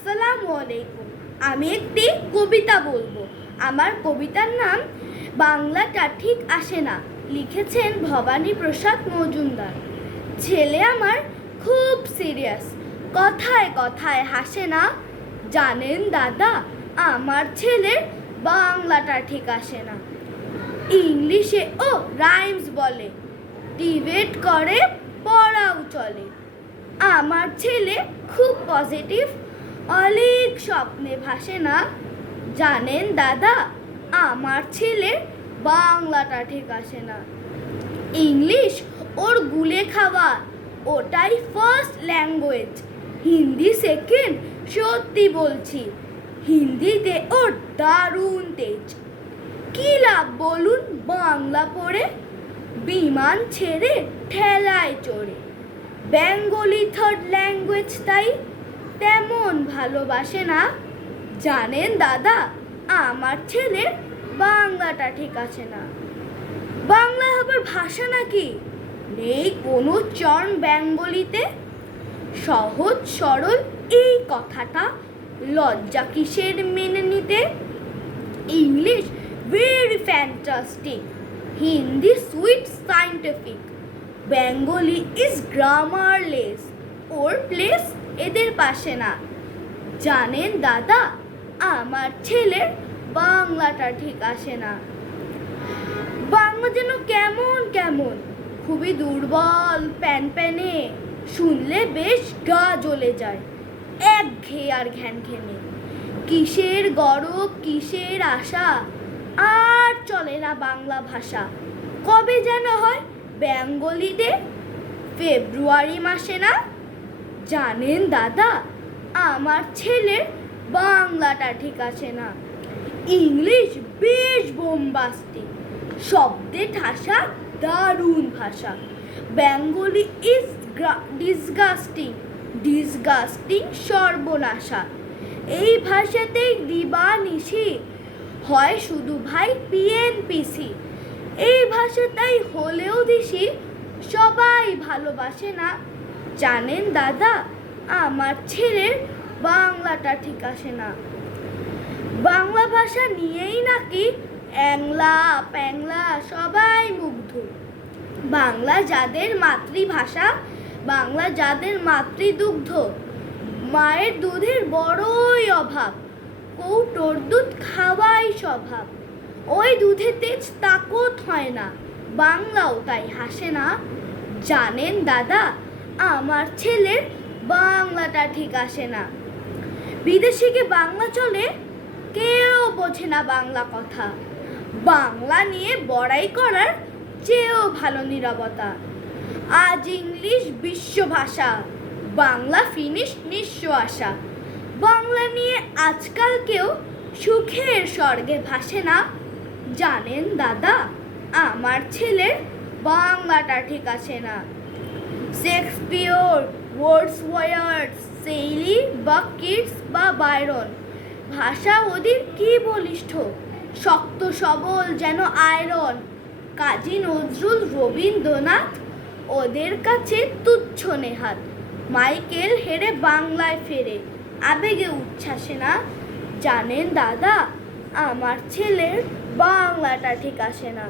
আসসালামু আলাইকুম। আমি একটি কবিতা বলবো। আমার কবিতার নাম বাংলাটা ঠিক আসে না, লিখেছেন ভবানী প্রসাদ মজুমদার। ছেলে আমার খুব সিরিয়াস, কথায় কথায় হাসে না। জানেন দাদা, আমার ছেলের বাংলাটা ঠিক আসে না। ইংলিশে ও রাইমস বলে, ডিবেট করে, পড়াও চলে। আমার ছেলে খুব পজিটিভ, অনেক স্বপ্নে ভাসে না। জানেন দাদা, আমার ছেলে বাংলাটা ঠিক আসে না। ইংলিশ ওর গুলে খাওয়া, ওটাই ফার্স্ট ল্যাঙ্গুয়েজ। হিন্দি সেকেন্ড, সত্যি বলছি। হিন্দিতে ওর দারুণ তেজ। কি লাভ বলুন বাংলা পড়ে, বিমান ছেড়ে ঠেলায় চড়ে। বেঙ্গলি থার্ড ল্যাঙ্গুয়েজ তাই তেমন ভালোবাসে না। জানেন দাদা, আমার ছেলে বাংলাটা ঠিক আছে না। বাংলা আবার ভাষা নাকি? নেই কোনো চর্ন বেঙ্গলিতে। সহজ সরল এই কথাটা লজ্জা কিসের মেনে নিতে। English very fantastic, Hindi sweet scientific, Bengali is grammarless, ওর প্লেস এদের পাশে না। জানেন দাদা, আমার ছেলের বাংলাটা ঠিক আসে না। বাংলা যেন কেমন কেমন, খুবই দুর্বল, প্যানপ্যানে, শুনলে বেশ গা জ্বলে যায়, একঘেয়ে আর ঘ্যান ঘেনে। কিসের গরব, কিসের আশা, আর চলে না বাংলা ভাষা। কবে যেন হয় বেঙ্গলি ডে, ফেব্রুয়ারি মাসে না। জানেন দাদা, আমার ছেলের বাংলাটা ঠিক আছে না। ইংলিশ বেশ বোম্বাস্টিক, শব্দে ঠাসা, দারুণ ভাষা। বেঙ্গলি ইজ ডিসগাস্টিং, ডিসগাস্টিং সর্বনাশা। এই ভাষাতেই দিবানিশি হয় শুধু ভাই পিএনপিসি। এই ভাষাটাই হলেও দিশি, সবাই ভালোবাসে না। জানেন দাদা, আমার ছেলের বাংলাটা ঠিক আসে না। বাংলা ভাষা নিয়েই নাকি অ্যাংলা প্যাংলা সবাই মুগ্ধ। বাংলা যাদের মাতৃভাষা, বাংলা যাদের মাতৃদুগ্ধ, মায়ের দুধের বড়ই অভাব, কৌটোর দুধ খাওয়াই স্বভাব। ওই দুধে তেজ তাকত হয় না, বাংলাও তাই হাসে না। জানেন দাদা, আমার ছেলের বাংলাটা ঠিক আসে না। বিদেশে গিয়ে বাংলা চলে, কেউ বোঝে না বাংলা কথা। বাংলা নিয়ে বড়াই করার চেয়েও ভালো নীরবতা। আজ ইংলিশ বিশ্ব ভাষা, বাংলা ফিনিশ নিঃস্ব আশা। বাংলা নিয়ে আজকাল কেউ সুখের স্বর্গে ভাসে না। জানেন দাদা, আমার ছেলের বাংলাটা ঠিক আছে না। শেক্সপিয়র, ওয়ার্ডসওয়ার্থ, শেইলি বা কিটস বা বায়রন, ভাষা ওদের কি বলিষ্ঠ, শক্ত সবল যেন আয়রন। কাজী নজরুল, রবীন্দ্রনাথ ওদের কাছে তুচ্ছ নেহাত। মাইকেল হেরে বাংলায় ফেরে, আবেগে উচ্ছ্বাসে না। জানেন দাদা, আমার ছেলের বাংলাটা ঠিক আসে না।